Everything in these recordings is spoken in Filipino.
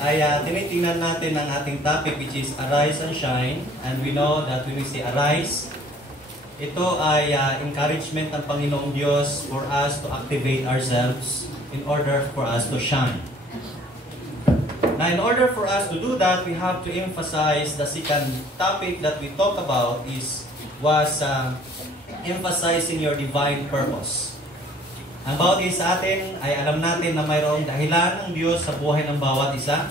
ay tinitingnan natin ang ating topic which is Arise and Shine. And we know that when we say arise, ito ay encouragement ng Panginoong Diyos for us to activate ourselves in order for us to shine. Now, in order for us to do that, we have to emphasize the second topic that we talk about was emphasizing your divine purpose. Ang bawat isa sa atin ay alam natin na mayroong dahilan ng Diyos sa buhay ng bawat isa.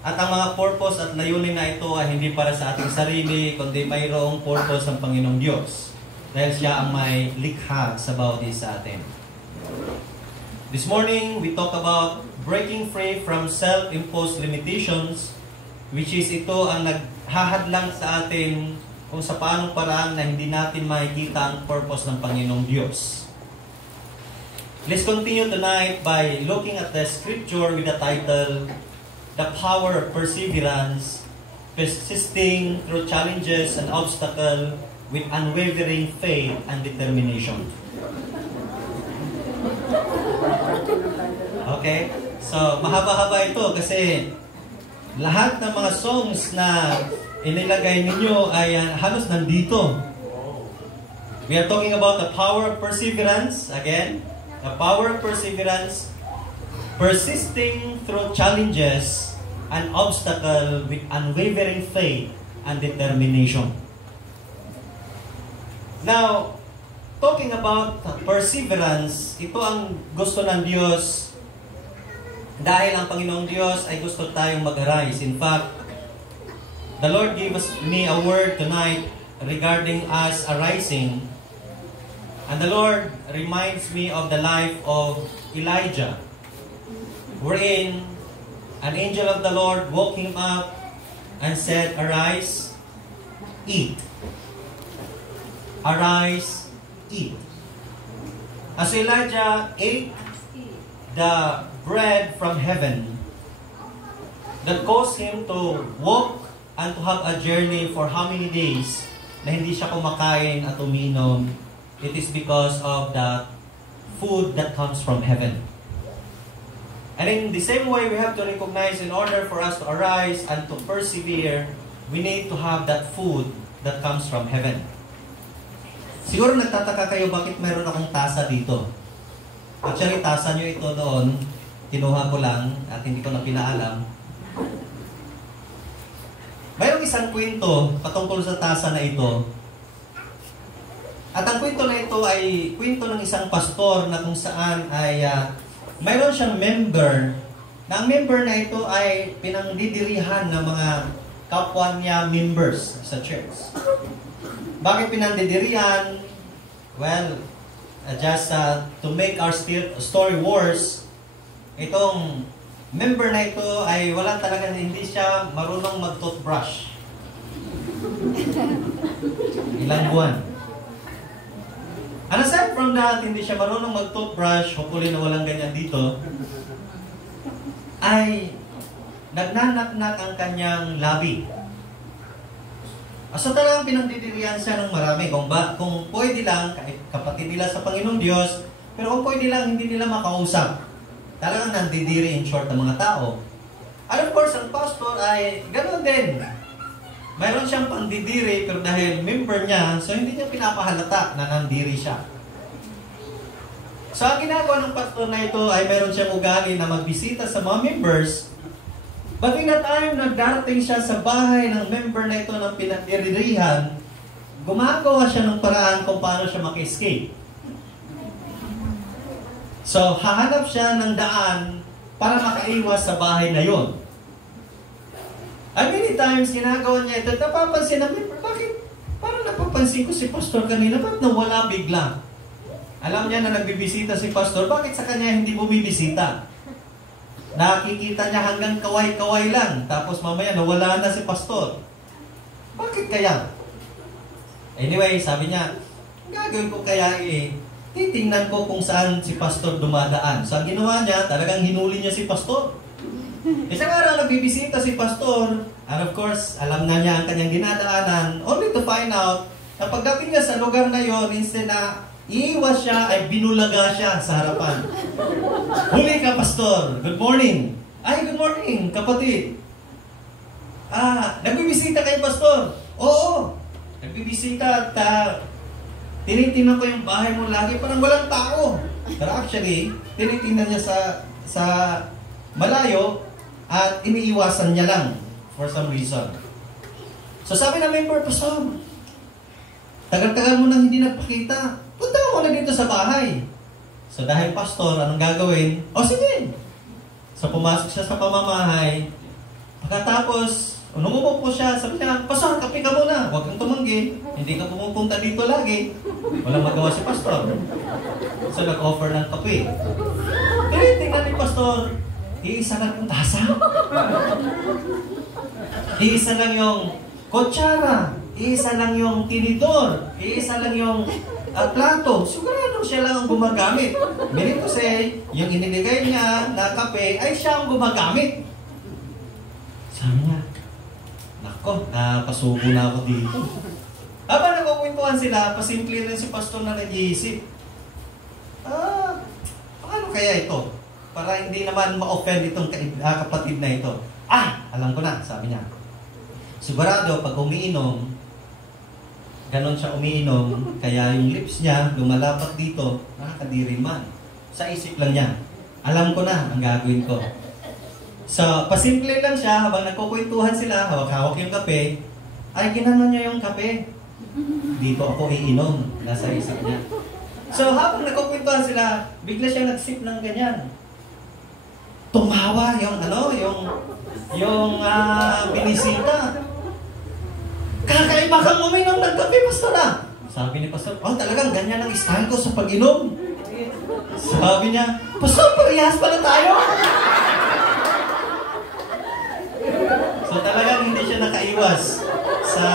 At ang mga purpose at layunin na ito ay hindi para sa ating sarili, kundi mayroong purpose ng Panginoong Diyos. Dahil siya ang may likha sa bawat isa sa atin. This morning, we talk about breaking free from self-imposed limitations, which is ito ang naghahadlang sa atin kung sa paanong paraan na hindi natin makikita ang purpose ng Panginoong Diyos. Let's continue tonight by looking at the scripture with the title, The Power of Perseverance, Persisting Through Challenges and Obstacles with Unwavering Faith and Determination. Okay? So, mahaba-haba ito kasi lahat ng mga songs na inilagay ninyo ay halos nandito. We are talking about the power of perseverance, again. The power of perseverance, persisting through challenges and obstacles with unwavering faith and determination. Now, talking about perseverance, ito ang gusto ng Diyos dahil ang Panginoong Diyos ay gusto tayong mag-arise. In fact, the Lord gave me a word tonight regarding us arising. And the Lord reminds me of the life of Elijah, wherein an angel of the Lord woke him up and said, "Arise, eat. Arise, eat." As Elijah ate the bread from heaven that caused him to walk and to have a journey for how many days na hindi siya kumakain at uminom, it is because of the food that comes from heaven. And in the same way, we have to recognize in order for us to arise and to persevere, we need to have that food that comes from heaven. Siguro nagtataka kayo bakit mayroon akong tasa dito. Actually, tasa nyo ito doon. Kinuha ko lang at hindi ko na pinaalam. Mayroong isang kwento patungkol sa tasa na ito. At ang kwento na ito ay kwento ng isang pastor na kung saan ay mayroon siyang member. Na ang member na ito ay pinangdidirihan ng mga kapwa niya members sa church. Bakit pinangdidirihan? Well, just to make our story worse, itong member na ito ay wala talaga, hindi siya marunong mag-toothbrush. Ilang buwan. And aside from that, hindi siya marunong mag-toothbrush, hopefully na walang ganyan dito, ay nagnanaknak ang kanyang labi. So talagang pinagdidirihan siya ng marami. Kung pwede lang, kapatid nila sa Panginoong Diyos, pero kung pwede lang, hindi nila makausap. Talagang nandidiri in short ng mga tao. And of course, ang pastor ay ganoon din. Mayroon siyang pandidiri, pero dahil member niya, so hindi niya pinapahalata na nandiri siya. So ang ginagawa ng pastor na ito ay mayroon siyang ugali na magbisita sa mga members. But in the time na darating siya sa bahay ng member na ito ng pinagdirihan, gumagawa siya ng paraan kung paano siya maki-escape. So hahanap siya ng daan para makaiwas sa bahay na yon. And many times, ginagawa niya ito, napapansin namin, bakit? Parang napapansin ko si pastor kanina, bakit nawala bigla? Alam niya na nagbibisita si pastor, bakit sa kanya hindi bumibisita? Nakikita niya hanggang kaway-kaway lang, tapos mamaya nawala na si pastor. Bakit kaya? Anyway, sabi niya, gagawin ko kaya titingnan ko kung saan si pastor dumadaan. So ang ginawa niya, talagang hinuli niya si pastor. Isang araw nagbibisita si pastor, and of course, alam na niya ang kanyang dinadaanan, only to find out na pagdating niya sa lugar na yon, instead na iiwas siya, ay binulaga siya sa harapan. Huli ka, pastor. Good morning. Ay, good morning, kapatid. Nagbibisita kay pastor. Oo, nagbibisita at tinitingnan ko yung bahay mo lagi, parang walang tao. Pero actually, tinitingnan niya sa malayo at iniiwasan niya lang for some reason. So sabi na member, pastor, tagal-tagal mo nang hindi nagpakita. Punta mo na dito sa bahay. So dahil pastor, anong gagawin? O sige. So pumasok siya sa pamamahay. Pagkatapos, umupo po siya, sabi niya, pastor, kape ka muna. Huwag kang tumanggi. Hindi ka pumupunta dito lagi. Walang magawa si pastor. So nag-offer ng kape. Tingnan ni pastor, iisa lang yung tasa. Iisa lang yung kutsara. Iisa lang yung tinidor. Iisa lang yung plato. Sigurado siya lang ang gumagamit. Meaning to say, yung iniligay niya na kape ay siya ang gumagamit. Sabi niya, nako, napasubo na ako dito. Habang nagkukwentuhan sila, pasimple rin si pastor na nag-iisip. Paano kaya ito? Para hindi naman ma-offend itong kapatid na ito. Alam ko na, sabi niya. Sigurado, pag umiinom, ganon siya umiinom, kaya yung lips niya lumalapat dito, nakakadiri man. Sa isip lang niya, alam ko na ang gagawin ko. So, pasimple lang siya, habang nagkukwentuhan sila, hawak-hawak yung kape, ay ginanon niya yung kape. Dito ako iinom, nasa isip niya. So, habang nagkukwentuhan sila, bigla siya nagsip ng ganyan. Tumawa yung binisita. Kakaiba kang uminom ng kape, pastor ah. Sabi ni pastor, talagang ganyan ang style ko sa pag-inom. Sabi niya, pastor, parehas pala tayo. So talagang hindi siya nakaiwas sa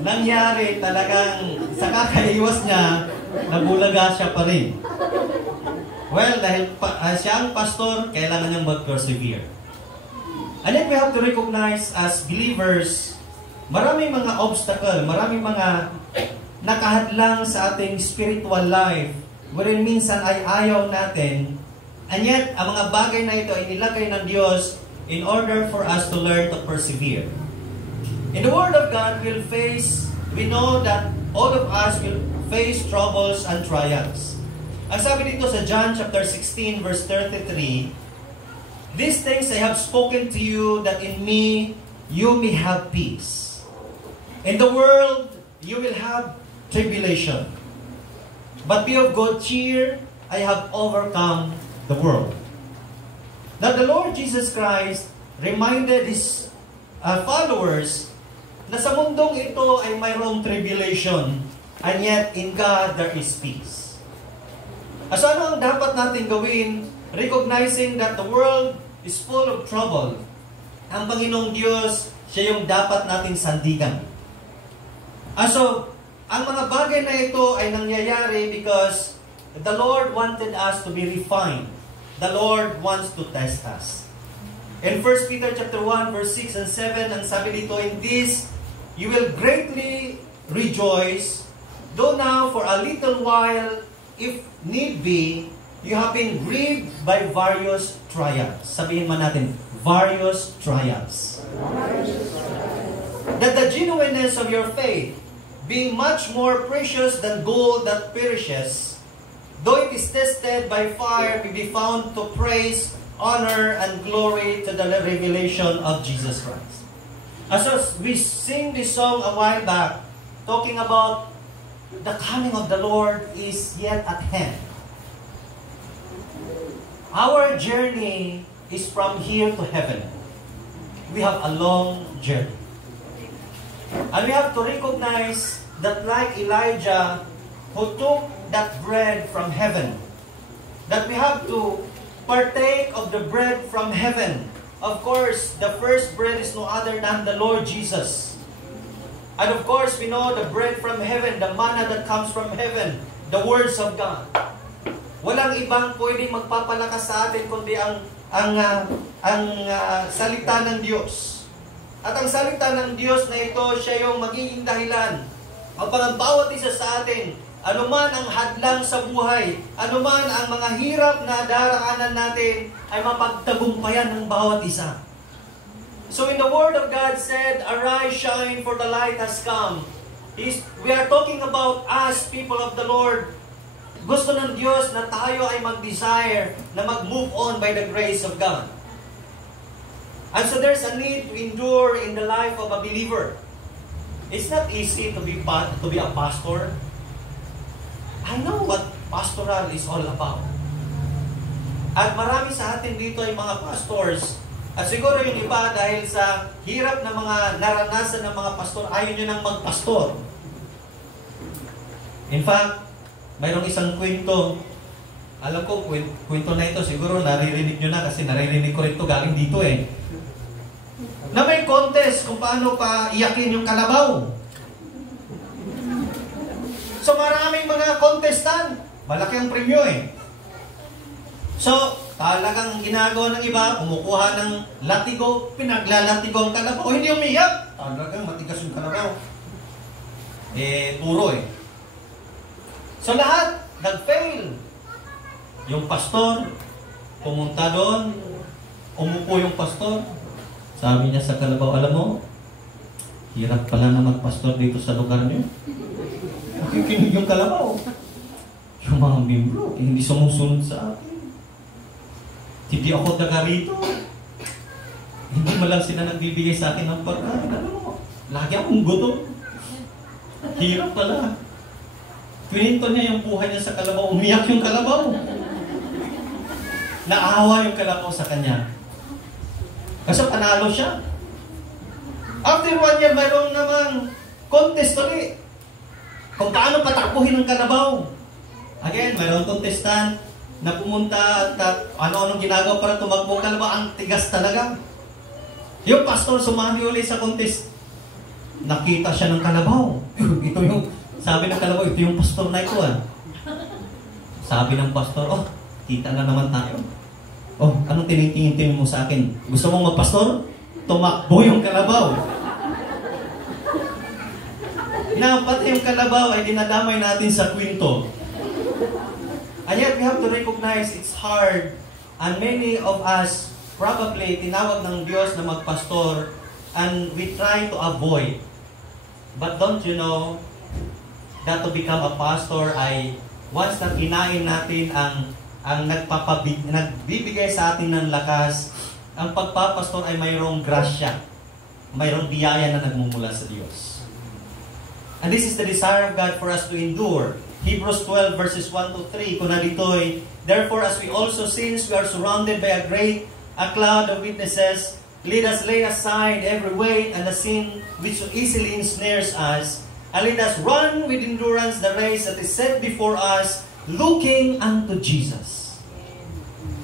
nangyari, talagang sa kakaiwas niya, nabulaga siya pa rin. Well, dahil siya ang pastor, kailangan niyang mag-persevere. And then we have to recognize as believers, maraming mga obstacle, maraming mga nakahadlang sa ating spiritual life, wherein minsan ay ayaw natin, and yet, ang mga bagay na ito ay nilagay ng Diyos in order for us to learn to persevere. In the Word of God, we know that all of us will face troubles and trials. Ang sabi dito sa John chapter 16, verse 33, "These things I have spoken to you, that in me you may have peace. In the world, you will have tribulation. But be of good cheer, I have overcome the world." Now, the Lord Jesus Christ reminded His followers na sa mundong ito ay mayroong tribulation, and yet in God there is peace. So ano ang dapat natin gawin? Recognizing that the world is full of trouble. Ang Panginoong Diyos, siya yung dapat nating sandigan. So, ang mga bagay na ito ay nangyayari because the Lord wanted us to be refined. The Lord wants to test us. In 1 Peter chapter 1, verse 6 and 7, ang sabi dito, "In this, you will greatly rejoice, though now for a little while, if need be, you have been grieved by various trials." Sabihin man natin, various trials. "That the genuineness of your faith, being much more precious than gold that perishes, though it is tested by fire, may be found to praise, honor, and glory to the revelation of Jesus Christ." As we sing this song a while back, talking about the coming of the Lord is yet at hand. Our journey is from here to heaven. We have a long journey. And we have to recognize that like Elijah, who took that bread from heaven, that we have to partake of the bread from heaven. Of course, the first bread is no other than the Lord Jesus. And of course, we know the bread from heaven, the manna that comes from heaven, the words of God. Walang ibang pwedeng magpapalakas sa atin kundi ang salita ng Diyos. At ang salita ng Diyos na ito, siya yung magiging dahilan upang ang bawat isa sa atin anuman ang hadlang sa buhay, anuman ang mga hirap na daraanan natin, ay mapagtagumpayan ng bawat isa. So in the Word of God said, "Arise, shine, for the light has come." We are talking about us, people of the Lord. Gusto ng Diyos na tayo ay mag-desire na mag-move on by the grace of God. And so there's a need to endure in the life of a believer. It's not easy to be a pastor. I know what pastoral is all about. At marami sa atin dito ay mga pastors. At siguro yung iba dahil sa hirap na mga naranasan ng mga pastor, ayaw nyo nang magpastor. In fact, mayroong isang kwento. Alam ko, kwento na ito, siguro naririnig nyo na kasi naririnig ko rin ito galing dito eh. Na may contest kung paano pa iyakin yung kalabaw. So maraming mga contestant. Malaki ang premyo eh. So, talagang ginagawa ng iba, kumukuha ng latigo, pinaglalatigo ang kalabaw. Hindi umiyak. Talagang matigas yung kalabaw. Puro eh. So lahat, nag-fail. Yung pastor, pumunta doon, umupo yung pastor. Sabi niya sa kalabaw, alam mo, hirap pala na magpastor dito sa lugar niyo. Nakikinig yung kalabaw. Yung mga membro, hindi sumusunod sa akin. Hindi ako taga rito. Hindi mo lang sila nagbibigay sa akin ng pagkain. Alam mo, lagi akong gutom. Hirap pala. Pininto niya yung buhay niya sa kalabaw. Umiyak yung kalabaw. Naawa yung kalabaw sa kanya. Kasi panalo siya. After 1 year, mayroong namang contest ulit. Kung paano patakbuhin ng kalabaw. Again, mayroong contestant na pumunta at ano-anong ginagawa para tumakbo ang kalabaw. Ang tigas talaga. Yung pastor sumali ulit sa contest. Nakita siya ng kalabaw. Ito yung, sabi ng kalabaw, ito yung pastor na ito ah. Sabi ng pastor, oh, kita na naman tayo. Oh, anong tinitingin mo sa akin? Gusto mong magpastor? Tumakbo yung kalabaw. Pati yung kalabaw ay dinadamay natin sa kwento. And yet we have to recognize it's hard. And many of us probably tinawag ng Diyos na magpastor and we try to avoid. But don't you know that to become a pastor ay once na kinain natin ang nagbibigay sa atin ng lakas, ang pagpapastor ay mayroong grasya, mayroong biyaya na nagmumula sa Diyos. And this is the desire of God for us to endure. Hebrews 12 verses 1 to 3, kung narito'y, therefore as we also, since we are surrounded by a cloud of witnesses, let us lay aside every weight and the sin which so easily ensnares us, and let us run with endurance the race that is set before us, looking unto Jesus.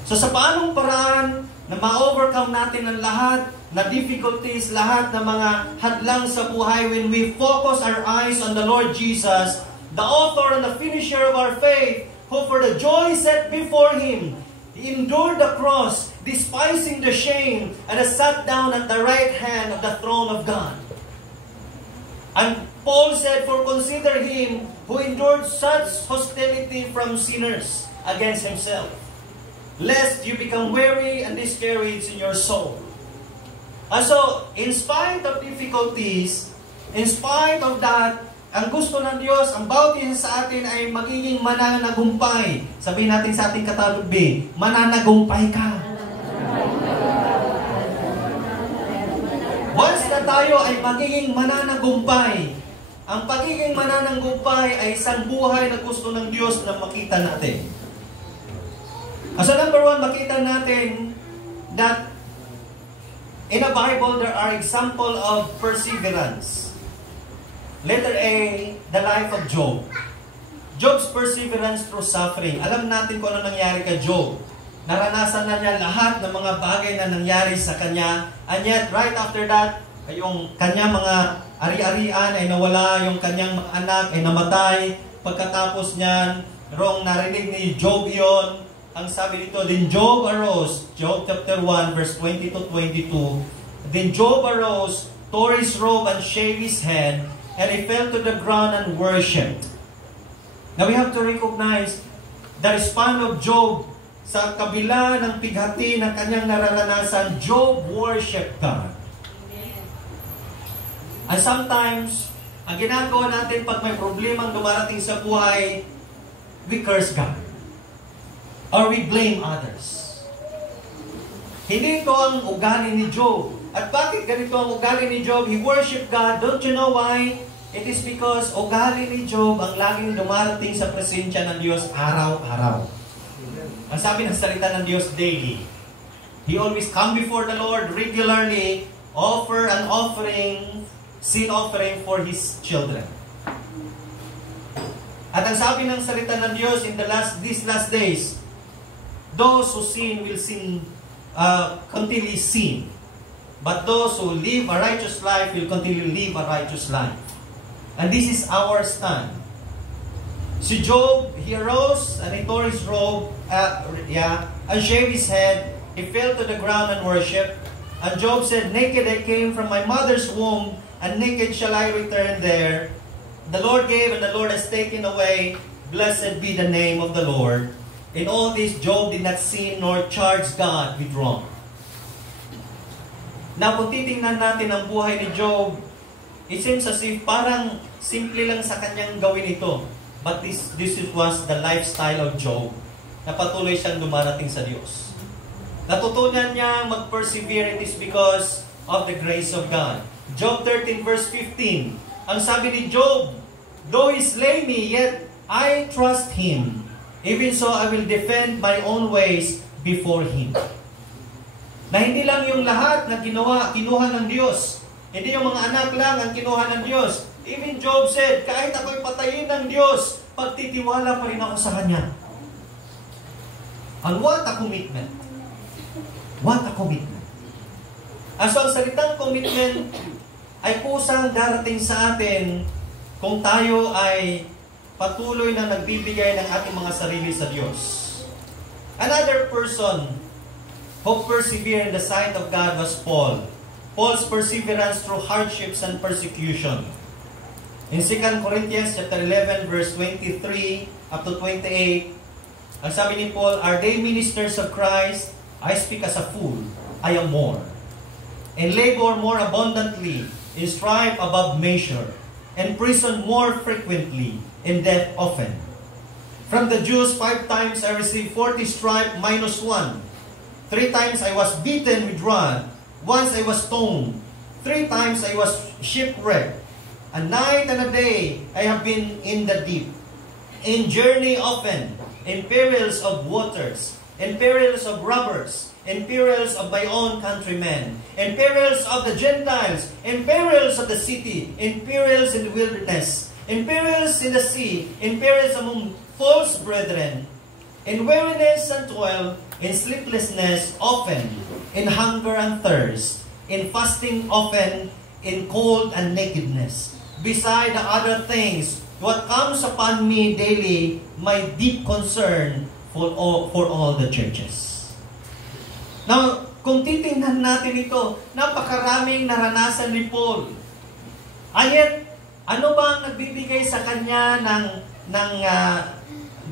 So sa paanong paraan na ma-overcome natin ang lahat na difficulties, lahat ng mga hadlang sa buhay, when we focus our eyes on the Lord Jesus, the author and the finisher of our faith, who for the joy set before Him, He endured the cross, despising the shame, and has sat down at the right hand of the throne of God. And Paul said, for consider Him who endured such hostility from sinners against Himself, lest you become weary and discouraged in your soul. And so, in spite of difficulties, in spite of that, ang gusto ng Diyos, ang bawat isa sa atin ay magiging mananagumpay. Sabihin natin sa ating katabi, mananagumpay ka. Once na tayo ay magiging mananagumpay, ang pagiging mananagumpay ay isang buhay na gusto ng Diyos na makita natin. So number 1, makita natin that in the Bible there are example of perseverance. Letter A, the life of Job. Job's perseverance through suffering. Alam natin kung ano nangyari kay Job. Naranasan na niya lahat ng mga bagay na nangyari sa kanya. And yet, right after that, yung kanyang mga ari-arian ay nawala, yung kanyang mga anak ay namatay. Pagkatapos niyan, narinig ni Job yon. Ang sabi dito, then Job arose, Job chapter 1, verse 20 to 22. Then Job arose, tore his robe and shaved his head, and he fell to the ground and worshipped. Now we have to recognize the response of Job sa kabila ng pighati ng kanyang nararanasan. Job worshiped God. And sometimes, ang ginagawa natin pag may problemang dumarating sa buhay, we curse God. Or we blame others. Hindi ito ang ugali ni Job. At bakit ganito ang ugali ni Job? He worshiped God. Don't you know why? It is because ugali ni Job ang laging dumarating sa presensya ng Diyos araw-araw. Ang sabi ng salita ng Diyos, daily. He always come before the Lord regularly, offer an offering, sin offering for His children. At ang sabi ng salita ng Diyos in these last days, those who sin will continually sin. But those who live a righteous life will continually live a righteous life. And this is our stand. Si Job, he arose and he tore his robe, and shaved his head. He fell to the ground and worshipped. And Job said, naked I came from my mother's womb, and naked shall I return there. The Lord gave and the Lord has taken away. Blessed be the name of the Lord. In all this, Job did not sin nor charge God with wrong. Now, kung titingnan natin ang buhay ni Job, it seems as if parang simple lang sa kanyang gawin ito. But this was the lifestyle of Job, na patuloy siyang dumarating sa Diyos. Natutunan niya mag-persevere, it is because of the grace of God. Job 13 verse 15, ang sabi ni Job, though he slay me, yet I trust Him. Even so, I will defend my own ways before Him. Na hindi lang yung lahat na kinuha ng Diyos. Hindi yung mga anak lang ang kinuha ng Diyos. Even Job said, kahit ako'y patayin ng Diyos, pagtitiwala pa rin ako sa Kanya. And what a commitment. What a commitment. As ang salitang commitment ay kusang darating sa atin kung tayo ay patuloy na nagbibigay ng ating mga sarili sa Diyos. Another person who persevered in the sight of God was Paul. Paul's perseverance through hardships and persecution. In 2 Corinthians chapter 11 verse 23 up to 28, ang sabi ni Paul, are they ministers of Christ? I speak as a fool. I am more. And labor more abundantly, in strife above measure, and prison more frequently, in death often. From the Jews 5 times I received 40 stripe minus 1. 3 times I was beaten with rod. Once I was stoned. 3 times I was shipwrecked. A night and a day I have been in the deep. In journey often. In perils of waters. In perils of robbers. In perils of my own countrymen. In perils of the Gentiles. In perils of the city. In perils in the wilderness. In perils in the sea. In perils among false brethren. In weariness and toil. In sleeplessness often, in hunger and thirst, in fasting often, in cold and nakedness. Beside the other things, what comes upon me daily, my deep concern for all the churches. Now, kung titingnan natin ito, napakaraming naranasan ni Paul. Ayet, ano ba ang nagbibigay sa kanya ng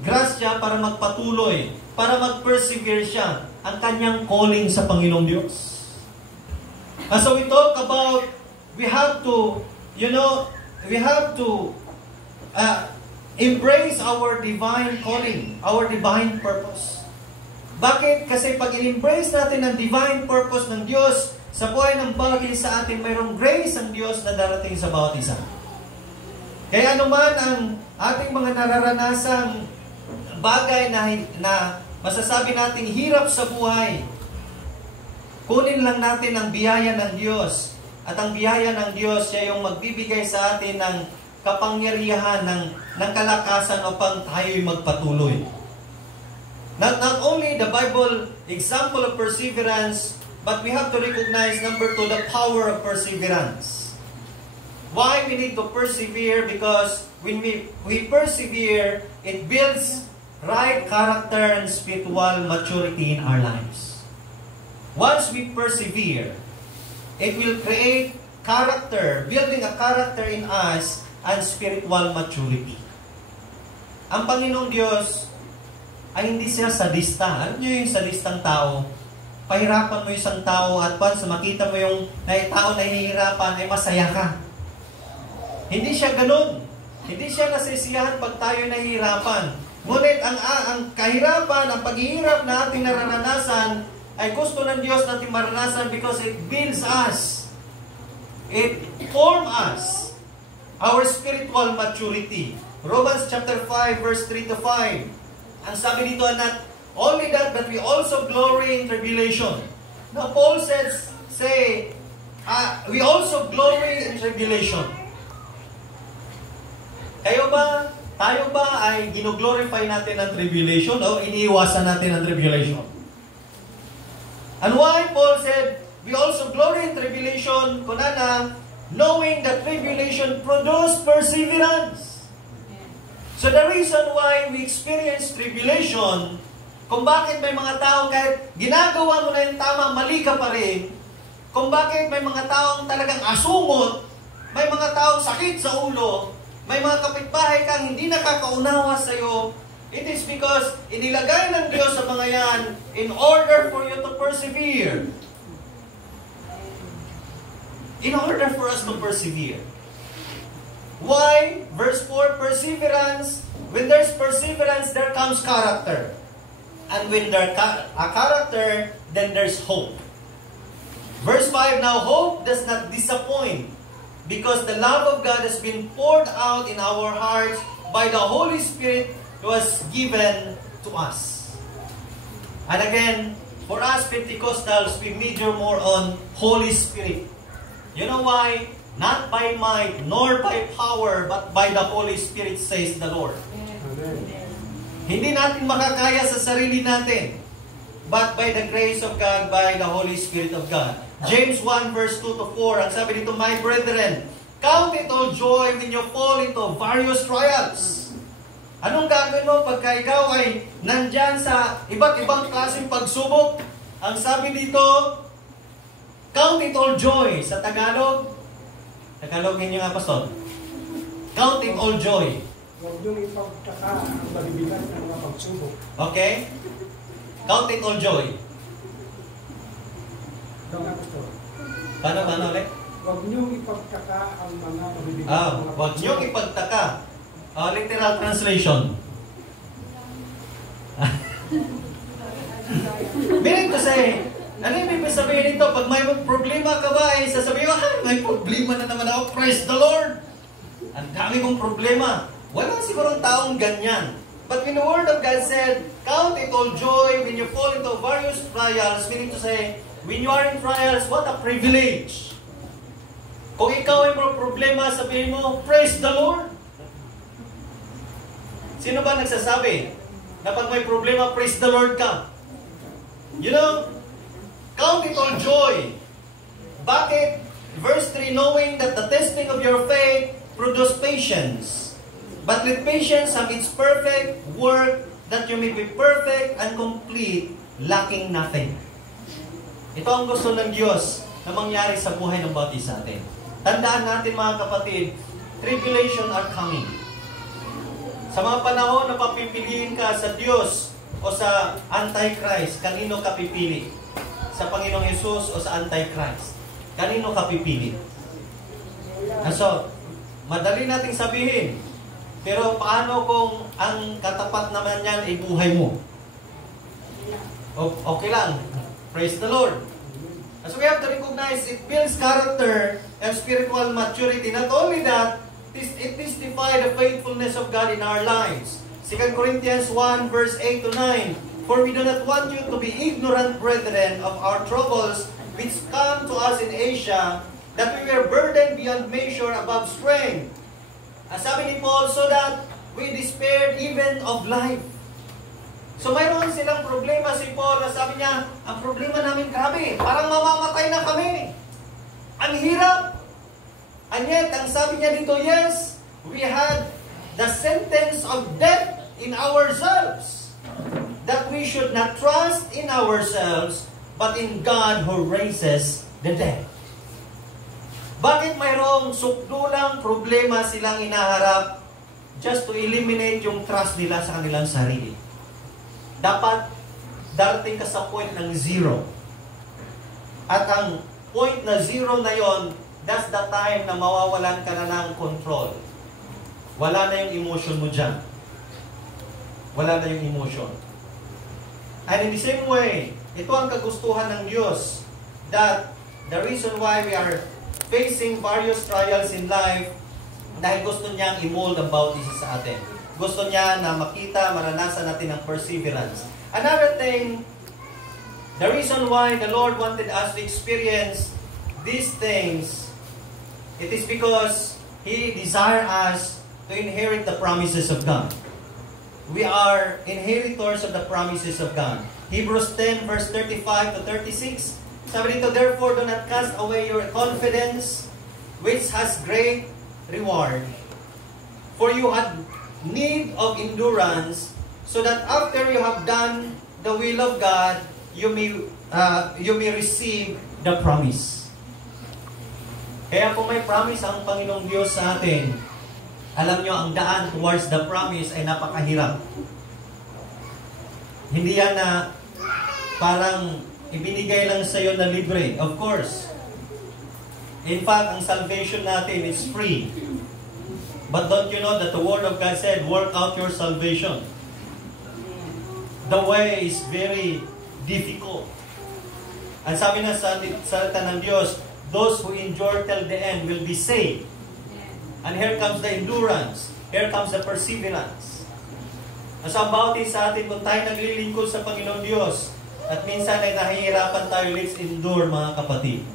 grasya para magpatuloy? Para mag-persevere siya, ang kanyang calling sa Panginoong Diyos. And so we talk about, we have to embrace our divine calling, our divine purpose. Bakit? Kasi pag in-embrace natin ang divine purpose ng Diyos sa buhay ng bagay sa atin, mayroong grace ang Diyos na darating sa bawat isa. Kaya anuman ang ating mga nararanasang bagay na masasabi nating hirap sa buhay, kunin lang natin ang biyaya ng Diyos. At ang biyaya ng Diyos, siya yung magbibigay sa atin ng kapangyarihan, ng kalakasan upang tayo'y magpatuloy. Not only the Bible example of perseverance, but we have to recognize, number 2, the power of perseverance. Why we need to persevere? Because when we persevere, it builds right character and spiritual maturity in our lives. Once we persevere, it will create character, building a character in us and spiritual maturity. ang Panginoong Diyos ay hindi siya sadista. Alam niyo yung sadistang tao? Pahirapan mo yung isang tao at once makita mo yung tao na hihirapan, ay masaya ka. Hindi siya ganun. Hindi siya nasisiyahan pag tayo nahihirapan. Ngunit ang kahirapan, ang paghihirap na ating naranasan, ay gusto ng Diyos natin maranasan because it builds us. It forms us. Our spiritual maturity. Romans chapter 5 verse 3 to 5. Ang sabi dito, not only that, but we also glory in tribulation. Now Paul says, we also glory in tribulation. Tayo ba ay gino-glorify natin ang tribulation o iniiwasan natin ang tribulation? And why Paul said, we also glory in tribulation, kunana, knowing that tribulation produces perseverance. So the reason why we experience tribulation, kung bakit may mga tao kahit ginagawa mo na yung tama, mali ka pa rin, kung bakit may mga taong talagang asungot, may mga taong sakit sa ulo, may mga kapitbahay kang hindi nakakaunawa sa iyo, it is because inilagay ng Diyos sa mga yan in order for you to persevere. In order for us to persevere. Why? Verse 4, perseverance. When there's perseverance, there comes character. And when there's a character, then there's hope. Verse 5, now hope does not disappoint, because the love of God has been poured out in our hearts by the Holy Spirit who was given to us. And again, for us Pentecostals, we major more on Holy Spirit. You know why? Not by might, nor by power, but by the Holy Spirit, says the Lord. Amen. Hindi natin makakaya sa sarili natin, but by the grace of God, by the Holy Spirit of God. James 1 verse 2 to 4, ang sabi dito, my brethren, count it all joy when you fall into various trials. Anong gagawin mo pagka ikaw ay nandyan sa iba't ibang klaseng pagsubok? Ang sabi dito, count it all joy. Sa Tagalog, Tagalogin niyo nga, Pastor. Count it all joy. Huwag niyong ipagtaka ang pagbibigat ng mga pagsubok. Okay? Count it all joy. Paano ulit? Huwag niyong ipagtaka ang mga pagbibigat ng mga pagsubok. Huwag niyong ipagtaka. Literal translation. Meaning to say, ano yung ibig sabihin nito? Pag may problema ka ba, ay sasabihin mo, may problema na naman ako, praise the Lord! Ang dami kong problema. Wala sigurong taong ganyan. But when the Word of God said, count it all joy when you fall into various trials, meaning to say, when you are in trials, what a privilege! Kung ikaw ay may problema, sabihin mo, praise the Lord! Sino ba nagsasabi na pag may problema, praise the Lord ka? You know, count it all joy. Bakit? Verse 3, knowing that the testing of your faith produces patience. But let patience have its perfect work, that you may be perfect and complete, lacking nothing. Ito ang gusto ng Diyos na mangyari sa buhay ng bawat isa natin. Tandaan natin mga kapatid, tribulation are coming. Sa mga panahon na papipiliin ka sa Diyos o sa Antichrist, kanino ka pipili? Sa Panginoong Hesus o sa Antichrist? Kanino ka pipili? So, madali nating sabihin. Pero paano kung ang katapat naman yan ay buhay mo? Okay lang. Praise the Lord. So we have to recognize it builds character and spiritual maturity. Not only that, it testifies the faithfulness of God in our lives. 2 Corinthians 1 verse 8 to 9. For we do not want you to be ignorant, brethren, of our troubles which come to us in Asia, that we were burdened beyond measure above strength. Ang sabi ni Paul, so that we despaired even of life. So mayroon silang problema si Paul, na sabi niya, ang problema namin grabe, parang mamamatay na kami. Ang hirap. And yet, ang sabi niya dito, yes, we had the sentence of death in ourselves. That we should not trust in ourselves, but in God who raises the dead. Bakit mayroong sukdulang problema silang inaharap? just to eliminate yung trust nila sa kanilang sarili. Dapat darating ka sa point ng zero. At ang point na zero na yon, that's the time na mawawalan ka na ng control. Wala na yung emotion mo dyan. Wala na yung emotion. And in the same way, ito ang kagustuhan ng Diyos, that the reason why we are facing various trials in life, dahil gusto niyang i-mold ang bawat isa sa atin. Gusto niya na makita, maranasan natin ang perseverance. Another thing, the reason why the Lord wanted us to experience these things, it is because He desired us to inherit the promises of God. We are inheritors of the promises of God. Hebrews 10 verse 35 to 36. Sabi dito, therefore do not cast away your confidence, which has great reward. For you had need of endurance, so that after you have done the will of God, you may receive the promise. Kaya kung may promise ang Panginoong Diyos sa atin, alam nyo, ang daan towards the promise ay napakahirap. Hindi yan na parang ibinigay lang sa iyo na libre. Of course. In fact, ang salvation natin is free. But don't you know that the Word of God said, work out your salvation. The way is very difficult. Ang sabi na sa salita ng Diyos, those who endure till the end will be saved. And here comes the endurance. Here comes the perseverance. As about it sa atin, kung tayo naglilingkod sa Panginoon Diyos, at minsan ay nahihirapan tayo, let's endure, mga kapatid.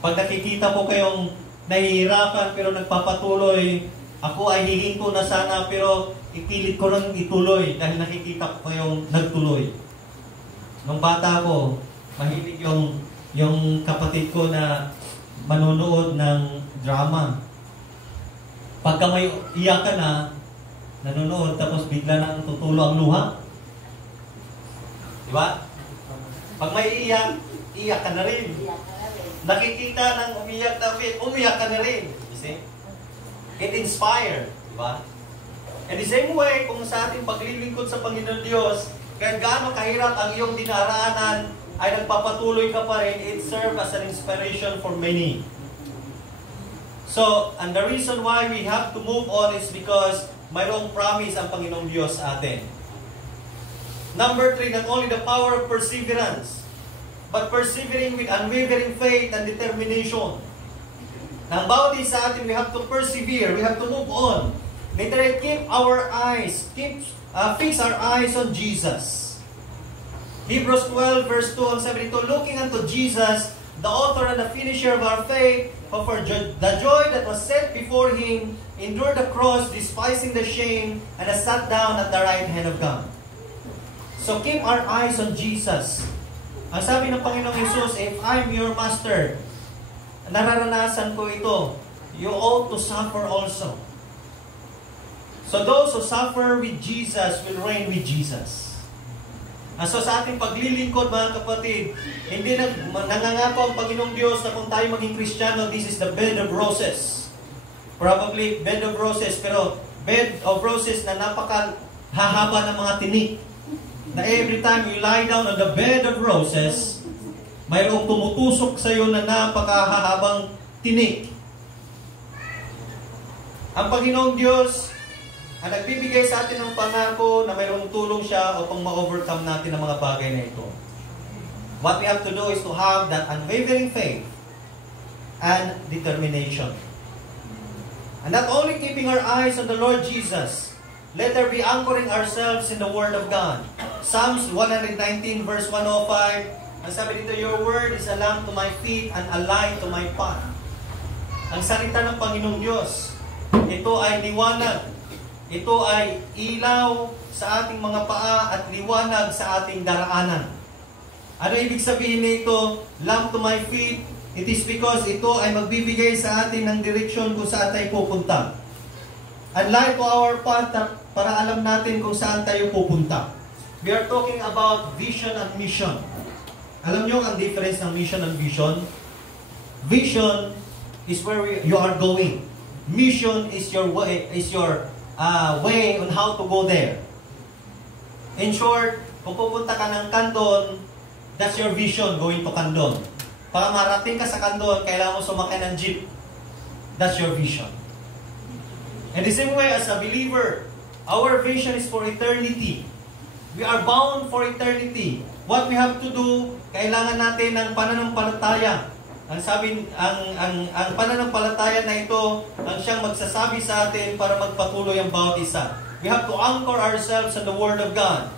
Pag nakikita po kayong nahihirapan pero nagpapatuloy, ako ay hihinto na sana pero ipilit ko rin ituloy dahil nakikita ko kayong nagtuloy. Nung bata ko, mahilig yung kapatid ko na manonood ng drama. Pagka may iyak ka na, nanonood, tapos bigla nang tutulo ang luha. Diba? Pag may iyak, iyak ka na rin. Nakikita ng umiyak na umiyak ka na rin. You see? It inspired. Diba? And the same way, kung sa ating paglilingkod sa Panginoon Diyos, kahit gaano kahirap ang iyong dinaraanan, ay nagpapatuloy ka pa rin, it serves as an inspiration for many. So, and the reason why we have to move on is because mayroong promise ang Panginoong Diyos sa atin. Number 3, not only the power of perseverance, but persevering with unwavering faith and determination. Nang bawat isa sa atin, we have to persevere, we have to move on. Literally, fix our eyes on Jesus. Hebrews 12 verse 2 ang sabi dito, looking unto Jesus, the author and the finisher of our faith, who for the joy that was set before Him, endured the cross, despising the shame, and has sat down at the right hand of God. So keep our eyes on Jesus. Ang sabi ng Panginoong Jesus, if I'm your master, nararanasan ko ito, you ought to suffer also. So those who suffer with Jesus will reign with Jesus. So sa ating paglilingkod, mga kapatid, hindi nangangako ang Panginoong Diyos na kung tayo maging Kristiyano, this is the bed of roses. Probably bed of roses, pero bed of roses na napakahahaba ng mga tinik. Na every time you lie down on the bed of roses, mayroong tumutusok sa iyo na napakahahabang tinik. Ang Panginoong Diyos ang nagbibigay sa atin ng pangako na mayroong tulong siya upang ma-overcome natin ang mga bagay na ito. What we have to do is to have that unwavering faith and determination. And not only keeping our eyes on the Lord Jesus, let there be anchoring ourselves in the Word of God. Psalms 119 verse 105, ang sabi dito, your word is a lamp to my feet and a light to my path. Ang salita ng Panginoong Diyos, ito ay liwanag. Ito ay ilaw sa ating mga paa at liwanag sa ating daraanan. Ano ibig sabihin nito? Lamp to my feet. It is because ito ay magbibigay sa atin ng direksyon kung saan tayo pupunta. And light to our path para alam natin kung saan tayo pupunta. We are talking about vision and mission. Alam nyo ang difference ng mission and vision? Vision is where you are going. mission is your way, way on how to go there. In short, kung pupunta ka ng Candon, that's your vision going to Candon. Para marating ka sa Candon, kailangan mo sumakay ng jeep. That's your vision. And the same way as a believer, our vision is for eternity. We are bound for eternity. What we have to do, kailangan natin ng pananampalataya. Ang pananampalataya na ito, ang siyang magsasabi sa atin para magpatuloy ang bawat isa. We have to anchor ourselves in the Word of God.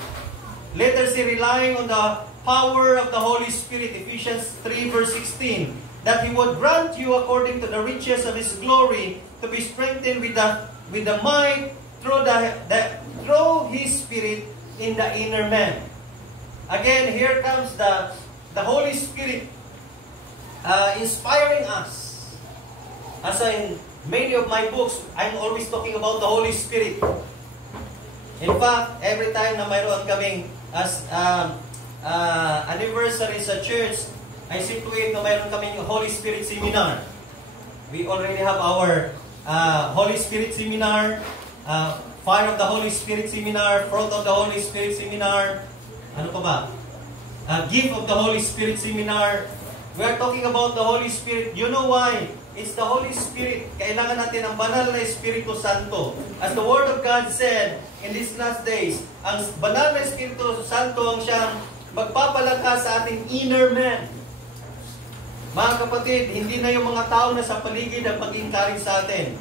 Let us see, relying on the power of the Holy Spirit, Ephesians 3 verse 16, that He would grant you according to the riches of His glory to be strengthened with the might through His Spirit in the inner man. Again, here comes the Holy Spirit inspiring us. As in many of my books, I'm always talking about the Holy Spirit. In fact, every time na mayroon kaming anniversary sa church, I situate na mayroon kaming Holy Spirit Seminar. We already have our Holy Spirit Seminar, Fire of the Holy Spirit Seminar, Fruit of the Holy Spirit Seminar, ano pa ba? Gift of the Holy Spirit Seminar. We are talking about the Holy Spirit. You know why? It's the Holy Spirit. Kailangan natin ang banal na Espiritu Santo. As the Word of God said, in these last days, ang banal na Espiritu Santo ang siyang magpapalakas sa ating inner man. Mga kapatid, hindi na yung mga tao na sa paligid ang mag-encourage sa atin.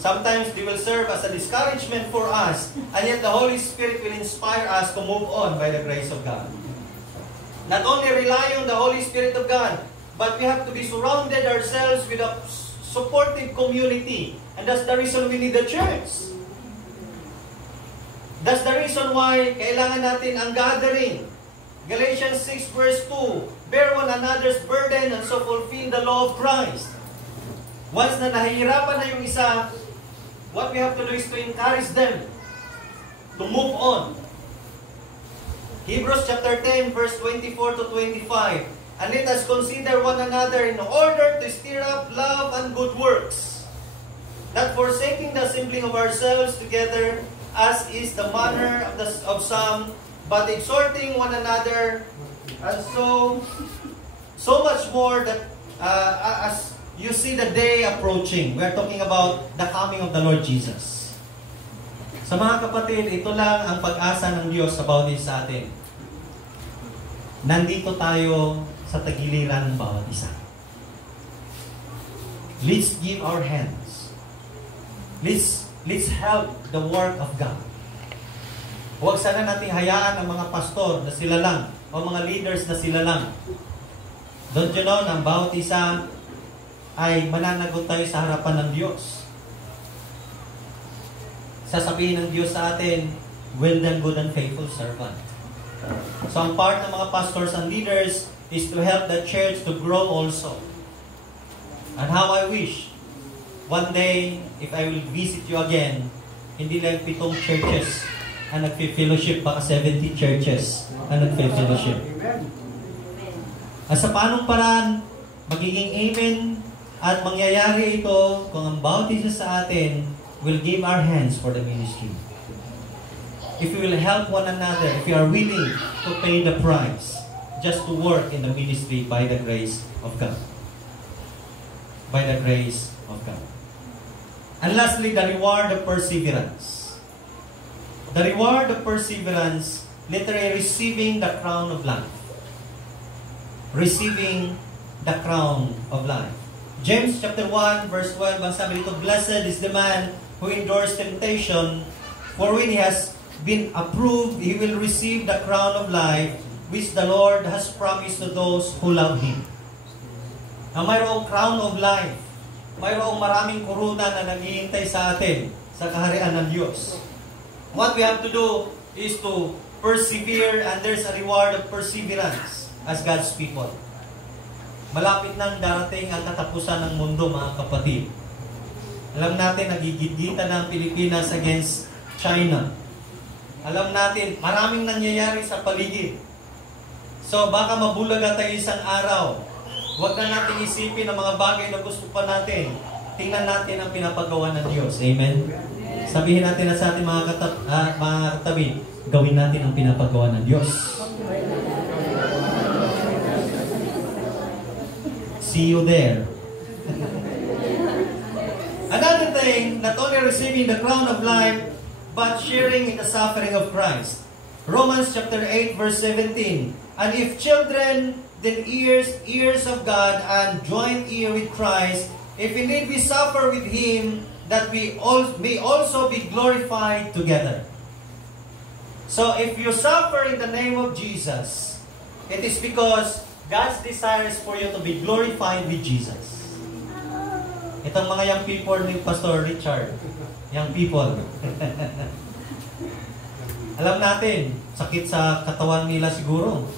Sometimes they will serve as a discouragement for us, and yet the Holy Spirit will inspire us to move on by the grace of God. Not only rely on the Holy Spirit of God, but we have to be surrounded ourselves with a supportive community. And that's the reason we need the church. That's the reason why kailangan natin ang gathering. Galatians 6 verse 2, bear one another's burden and so fulfill the law of Christ. Once na nahihirapan na yung isa, what we have to do is to encourage them to move on. Hebrews chapter 10 verse 24 to 25. And let us consider one another in order to stir up love and good works, not forsaking the assembling of ourselves together, as is the manner of some, but exhorting one another, and so much more that as you see the day approaching. We are talking about the coming of the Lord Jesus. Sa mga kapatid, ito lang ang pag-asa ng Diyos about this sa atin. Nandito tayo sa tagiliran ng bawat isa. Let's give our hands. Let's help the work of God. Huwag sana nating hayaan ang mga pastor na sila lang o mga leaders na sila lang. Don't you know, ang bawat isa ay mananagot tayo sa harapan ng Diyos. Sasabihin ng Diyos sa atin, well done, good and faithful servant. So ang part ng mga pastors and leaders is to help the church to grow also. And how I wish, one day, if I will visit you again, hindi lang 7 churches ang nagpi-fellowship, baka 70 churches ang nagpi-fellowship. At sa panong paraan, magiging amen at mangyayari ito kung ang bawat isa sa atin will give our hands for the ministry. If we will help one another, if we are willing to pay the price, just to work in the ministry by the grace of God. By the grace of God. And lastly, the reward of perseverance. The reward of perseverance, literally receiving the crown of life. Receiving the crown of life. James chapter 1 verse 12, ang sabi dito, blessed is the man who endures temptation, for when he has been approved, he will receive the crown of life, which the Lord has promised to those who love Him. Na mayroong crown of life, mayroong maraming kuruna na naghihintay sa atin sa kaharian ng Diyos. What we have to do is to persevere, and there's a reward of perseverance as God's people. Malapit nang darating ang katapusan ng mundo, mga kapatid. Alam natin, nagigit-gitan ng Pilipinas against China. Alam natin, maraming nangyayari sa paligid. So baka mabulaga tayo isang araw. Huwag na natin isipin ang mga bagay na gusto pa natin. tingnan natin ang pinapagawa ng Diyos. Amen? Sabihin natin na sa ating mga katabi, gawin natin ang pinapagawa ng Diyos. See you there. Another thing, not only receiving the crown of life, but sharing in the suffering of Christ. Romans chapter 8 verse 17. And if children, then heirs of God, and joint heir with Christ, if indeed we suffer with Him, that we all may also be glorified together. So if you suffer in the name of Jesus, it is because God's desire is for you to be glorified with Jesus. Itong mga young people ni Pastor Richard, young people. Alam natin, sakit sa katawan nila siguro.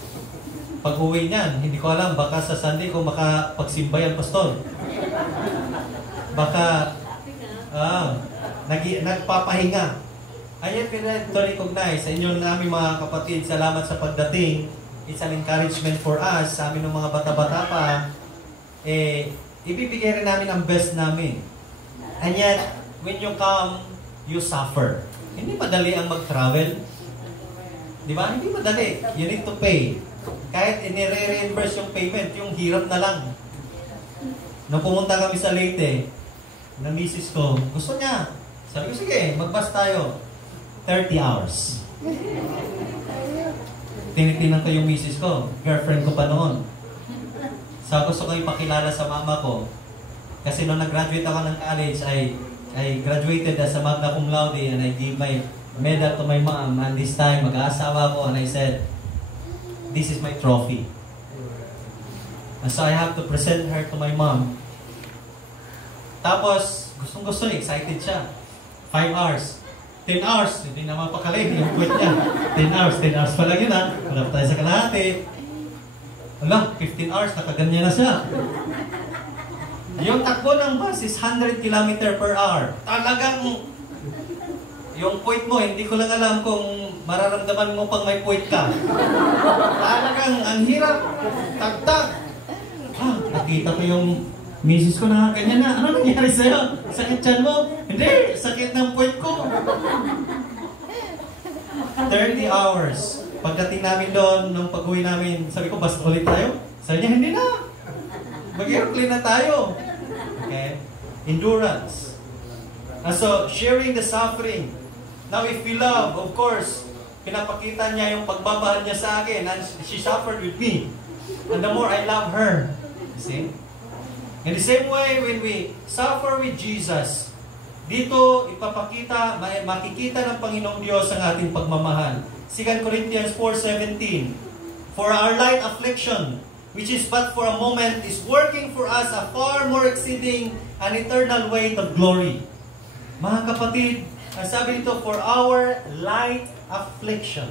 Pag uwi niyan, hindi ko alam, baka sa Sunday ko makapagsimba yan, Pastor. Baka nagpapahinga. Ayan, to recognize sa inyo namin mga kapatid, salamat sa pagdating. It's an encouragement for us, sa amin ng mga bata-bata pa, ibibigay rin namin ang best namin. And yet, when you come, you suffer. Hindi madali ang mag-travel. Di ba? Hindi madali. You need to pay. Kahit inire-reimburse yung payment, yung hirap na lang. Nung pumunta kami sa Leyte, na misis ko, gusto niya. Sabi ko, sige, mag-bus tayo. 30 hours. Tinitinan ko yung misis ko. Girlfriend ko pa noon. So, gusto ko ipakilala sa mama ko. Kasi nung nag-graduate ako ng college, I graduated as a magna cum laude and I gave my medal to my mom. And this time, mag-aasawa ko and I said, this is my trophy. And so I have to present her to my mom. Tapos, gustong-gusto niya, excited siya. 5 hours. 10 hours, hindi na mapakalig yung quit niya. 10 hours pa lang yun ha. Wala pa tayo sa kalahati. Wala, 15 hours, nakaganyan na siya. Yung takbo ng bus is 100 km per hour. Talagang, yung point mo, hindi ko lang alam kung mararamdaman mo pag may point ka. Talagang, ang hirap, tagtag. Nakita ko yung misis ko na ganyan na. Ano nangyari sa'yo? Sakit tiyan mo? Hindi, sakit ng point ko. 30 hours. Pagdating namin doon, nung pag-uwi namin, sabi ko, basta ulit tayo? Sabi niya, hindi na. Mag-aeroplane na tayo. Okay? Endurance. And so, sharing the suffering. Now, if we love, of course, pinapakita niya yung pagmamahal niya sa akin. And she suffered with me. And the more I love her. See? In the same way, when we suffer with Jesus, dito ipapakita, makikita ng Panginoong Diyos ang ating pagmamahal. 2 Corinthians 4:17. For our light affliction, which is but for a moment, is working for us a far more exceeding and eternal weight of glory. Mga kapatid, ang sabi dito, for our light affliction.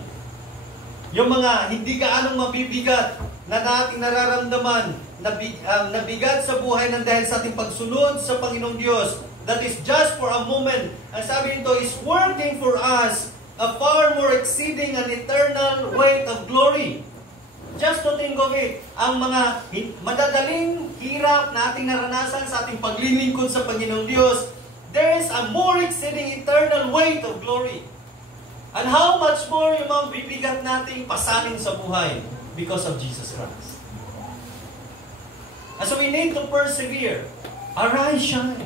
Yung mga hindi gaanong mabibigat na nating nararamdaman, nabigat sa buhay ng dahil sa ating pagsunod sa Panginoong Diyos, that is just for a moment. Ang sabi nito is working for us a far more exceeding and eternal weight of glory. Just to think of it, ang mga madadaling hirap na ating naranasan sa ating paglilingkod sa Panginoong Diyos, there is a more exceeding eternal weight of glory. And how much more yung mga bibigat nating pasanin sa buhay because of Jesus Christ. And so we need to persevere. Arise, shine.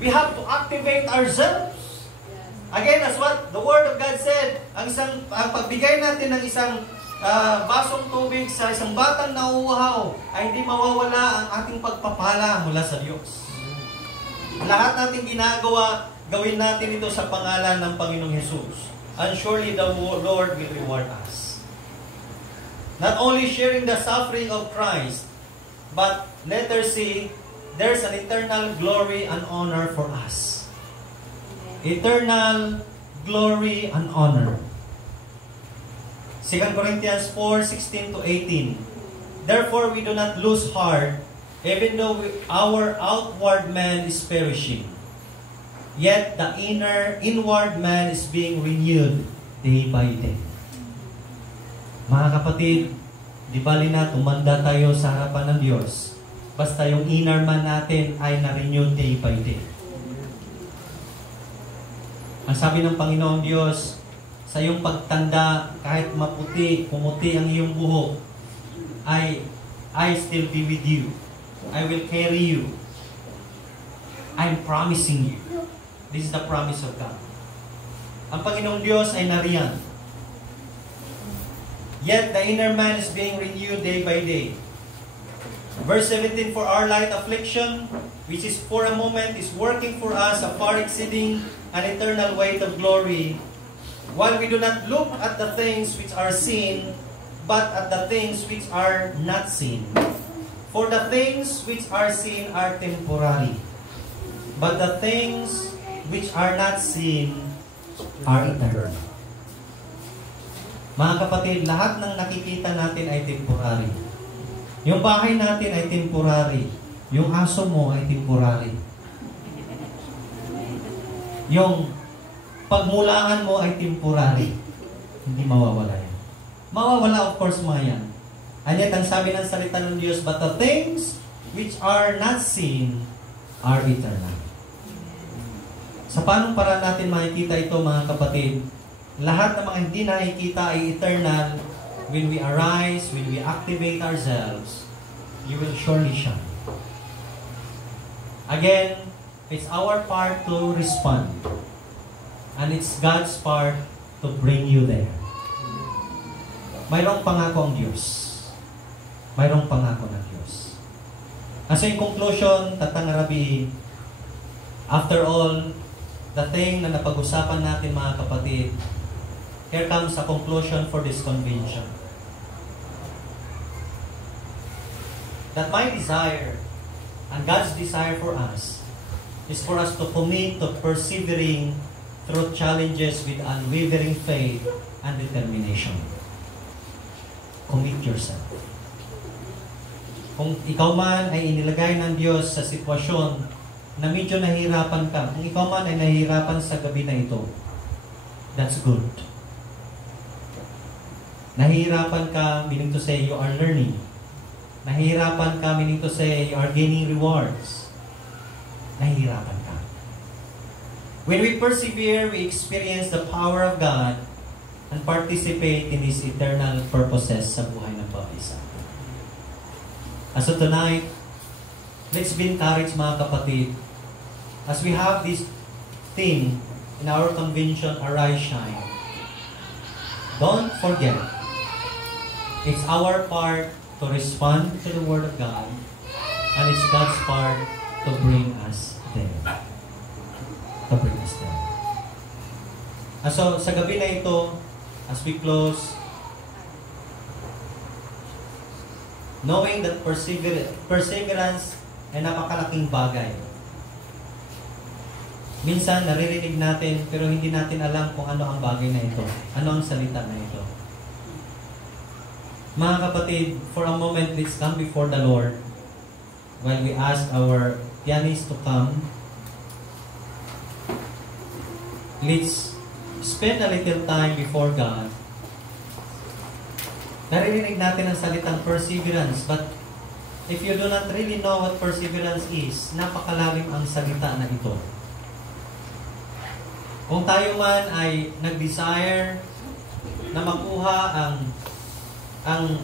We have to activate ourselves. Again, as what the Word of God said, ang pagbigay natin ng isang basong tubig sa isang batang nauuhaw ay hindi mawawala ang ating pagpapala mula sa Diyos. Lahat natin ginagawa, gawin natin ito sa pangalan ng Panginoong Jesus. And surely the Lord will reward us. Not only sharing the suffering of Christ, but let us see, there's an eternal glory and honor for us. Eternal glory and honor. 2 Corinthians 4:16-18. Therefore we do not lose heart, even though our outward man is perishing. Yet the inward man is being renewed day by day. Mga kapatid, di bali na tumanda tayo sa harapan ng Diyos. Basta yung inner man natin ay na-renew day by day. Ang sabi ng Panginoon Diyos, sa iyong pagtanda, kahit maputi, pumuti ang iyong buhok, I still be with you. I will carry you. I'm promising you. This is the promise of God. Ang Panginoong Diyos ay nariyan. Yet the inner man is being renewed day by day. Verse 17, for our light affliction, which is for a moment, is working for us a far exceeding an eternal weight of glory, while we do not look at the things which are seen, but at the things which are not seen. For the things which are seen are temporary, but the things which are not seen are eternal. Mga kapatid, lahat ng nakikita natin ay temporary. Yung bahay natin ay temporary. Yung aso mo ay temporary. Yung pagmulaan mo ay temporary. Hindi mawawala yan. Mawawala, of course, mga yan. And yet, ang sabi ng salita ng Diyos, but the things which are not seen are eternal. Sa paanong paraan natin makikita ito, mga kapatid? Lahat ng mga hindi nakikita ay eternal. When we arise, when we activate ourselves, you will surely shine. Again, it's our part to respond. And it's God's part to bring you there. Mayroong pangako ang Diyos. Mayroong pangako ng Diyos. As in conclusion, Tatangarabi, after all, the thing na napag-usapan natin, mga kapatid, here comes a conclusion for this convention. That my desire and God's desire for us is for us to commit to persevering through challenges with unwavering faith and determination. Commit yourself. Kung ikaw man ay inilagay ng Diyos sa sitwasyon na medyo nahihirapan ka, kung ikaw man ay nahihirapan sa gabi na ito, that's good. Nahihirapan ka, meaning to say you are learning. Nahihirapan ka, meaning to say you are gaining rewards. Nahihirapan ka. When we persevere, we experience the power of God and participate in His eternal purposes sa buhay ng bawat isa. So tonight, let's be encouraged, mga kapatid, as we have this theme in our convention, Arise, Shine. Don't forget, it's our part to respond to the Word of God, and it's God's part to bring us there. To bring us there. So, sa gabi na ito, as we close, knowing that perseverance ay napakalaking bagay. Minsan, naririnig natin, pero hindi natin alam kung ano ang bagay na ito. Ano ang salita na ito. Mga kapatid, for a moment, let's come before the Lord while we ask our pianist to come. Let's spend a little time before God. Naririnig natin ang salitang perseverance, but if you do not really know what perseverance is, napakalalim ang salita na ito. Kung tayo man ay nag-desire na makuha ang